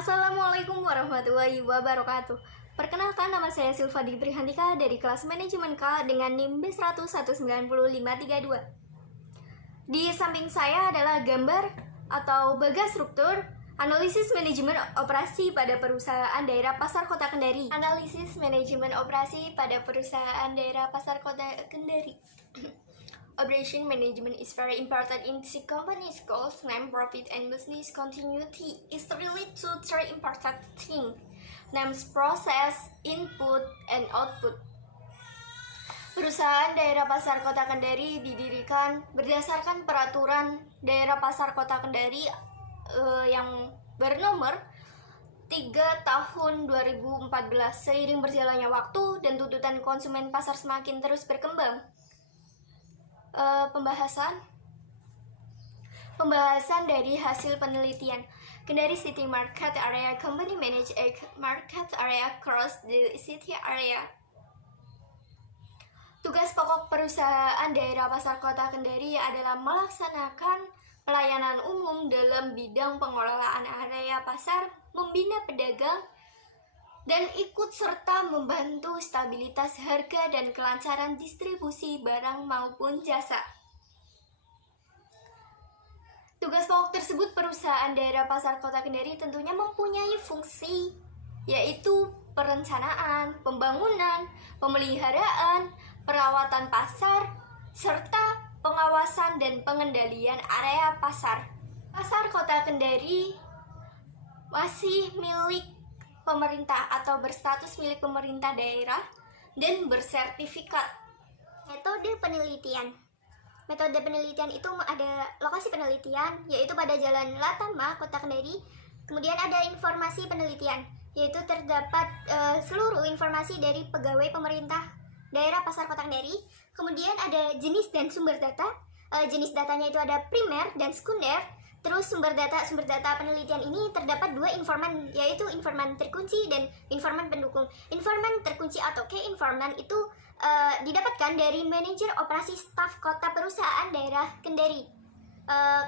Assalamualaikum warahmatullahi wabarakatuh. Perkenalkan, nama saya Silvadi Trihantika dari kelas Manajemen K dengan NIM B100190532. Di samping saya adalah gambar atau bagas struktur analisis manajemen operasi pada perusahaan daerah Pasar Kota Kendari. Analisis manajemen operasi pada perusahaan daerah Pasar Kota Kendari. Operation management is very important in the company's goals, name, profit, and business continuity. Is related to three important things: names, process, input, and output. Perusahaan daerah Pasar Kota Kendari didirikan berdasarkan peraturan daerah Pasar Kota Kendari yang bernomor 3 tahun 2014. Seiring berjalannya waktu dan tuntutan konsumen pasar semakin terus berkembang, Pembahasan dari hasil penelitian. Kendari City Market Area Company manage a market area across the city area. Tugas pokok perusahaan daerah Pasar Kota Kendari adalah melaksanakan pelayanan umum dalam bidang pengelolaan area pasar, membina pedagang, dan ikut serta membantu stabilitas harga dan kelancaran distribusi barang maupun jasa. Tugas pokok tersebut perusahaan daerah Pasar Kota Kendari tentunya mempunyai fungsi, yaitu perencanaan, pembangunan, pemeliharaan, perawatan pasar, serta pengawasan dan pengendalian area pasar. Pasar Kota Kendari masih milik pemerintah atau berstatus milik pemerintah daerah dan bersertifikat. Metode penelitian itu ada lokasi penelitian, yaitu pada Jalan Latama, Kota Kendari. Kemudian ada informasi penelitian, yaitu terdapat seluruh informasi dari pegawai pemerintah daerah Pasar Kota Kendari. Kemudian ada jenis dan sumber data. Jenis datanya itu ada primer dan sekunder. Terus sumber data penelitian ini terdapat dua informan, yaitu informan terkunci dan informan pendukung. Informan terkunci atau key informan itu didapatkan dari manajer operasi staf kota perusahaan daerah Kendari.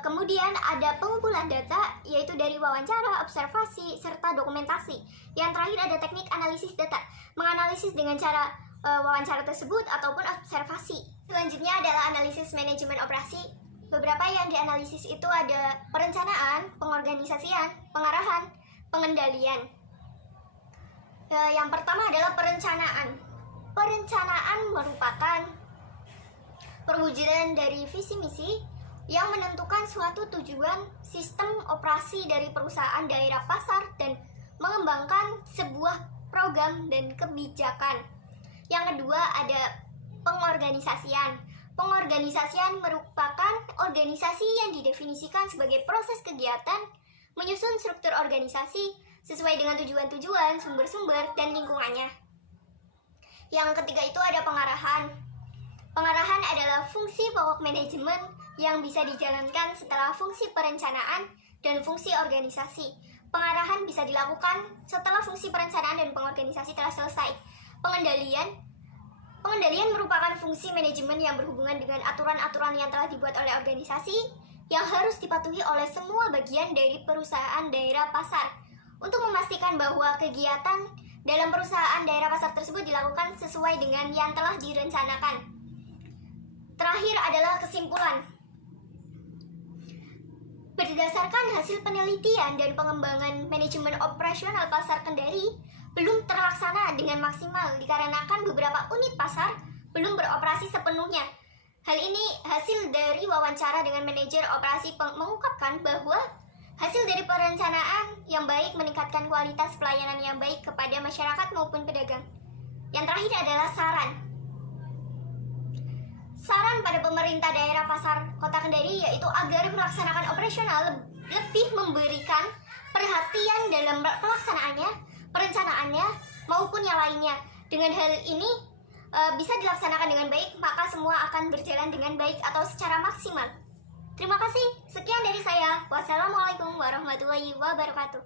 Kemudian ada pengumpulan data, yaitu dari wawancara, observasi, serta dokumentasi. Yang terakhir ada teknik analisis data, menganalisis dengan cara wawancara tersebut ataupun observasi. Selanjutnya adalah analisis manajemen operasi. Beberapa yang dianalisis itu ada perencanaan, pengorganisasian, pengarahan, pengendalian. Yang pertama adalah perencanaan. Perencanaan merupakan perwujudan dari visi misi yang menentukan suatu tujuan sistem operasi dari perusahaan daerah pasar dan mengembangkan sebuah program dan kebijakan. Yang kedua ada pengorganisasian. Pengorganisasian merupakan organisasi yang didefinisikan sebagai proses kegiatan menyusun struktur organisasi sesuai dengan tujuan-tujuan, sumber-sumber, dan lingkungannya. Yang ketiga itu ada pengarahan. Pengarahan adalah fungsi pokok manajemen yang bisa dijalankan setelah fungsi perencanaan dan fungsi organisasi. Pengarahan bisa dilakukan setelah fungsi perencanaan dan pengorganisasi telah selesai. Pengendalian merupakan fungsi manajemen yang berhubungan dengan aturan-aturan yang telah dibuat oleh organisasi yang harus dipatuhi oleh semua bagian dari perusahaan daerah pasar untuk memastikan bahwa kegiatan dalam perusahaan daerah pasar tersebut dilakukan sesuai dengan yang telah direncanakan. Terakhir adalah kesimpulan. Berdasarkan hasil penelitian dan pengembangan manajemen operasional Pasar Kendari belum terlaksana dengan maksimal dikarenakan beberapa unit pasar belum beroperasi sepenuhnya. Hal ini hasil dari wawancara dengan manajer operasi mengungkapkan bahwa hasil dari perencanaan yang baik meningkatkan kualitas pelayanan yang baik kepada masyarakat maupun pedagang. Yang terakhir adalah saran. Saran pada pemerintah daerah Pasar Kota Kendari yaitu agar melaksanakan operasional lebih memberikan perhatian dalam pelaksanaannya, perencanaannya, maupun yang lainnya. Dengan hal ini bisa dilaksanakan dengan baik, maka semua akan berjalan dengan baik atau secara maksimal. Terima kasih. Sekian dari saya. Wassalamualaikum warahmatullahi wabarakatuh.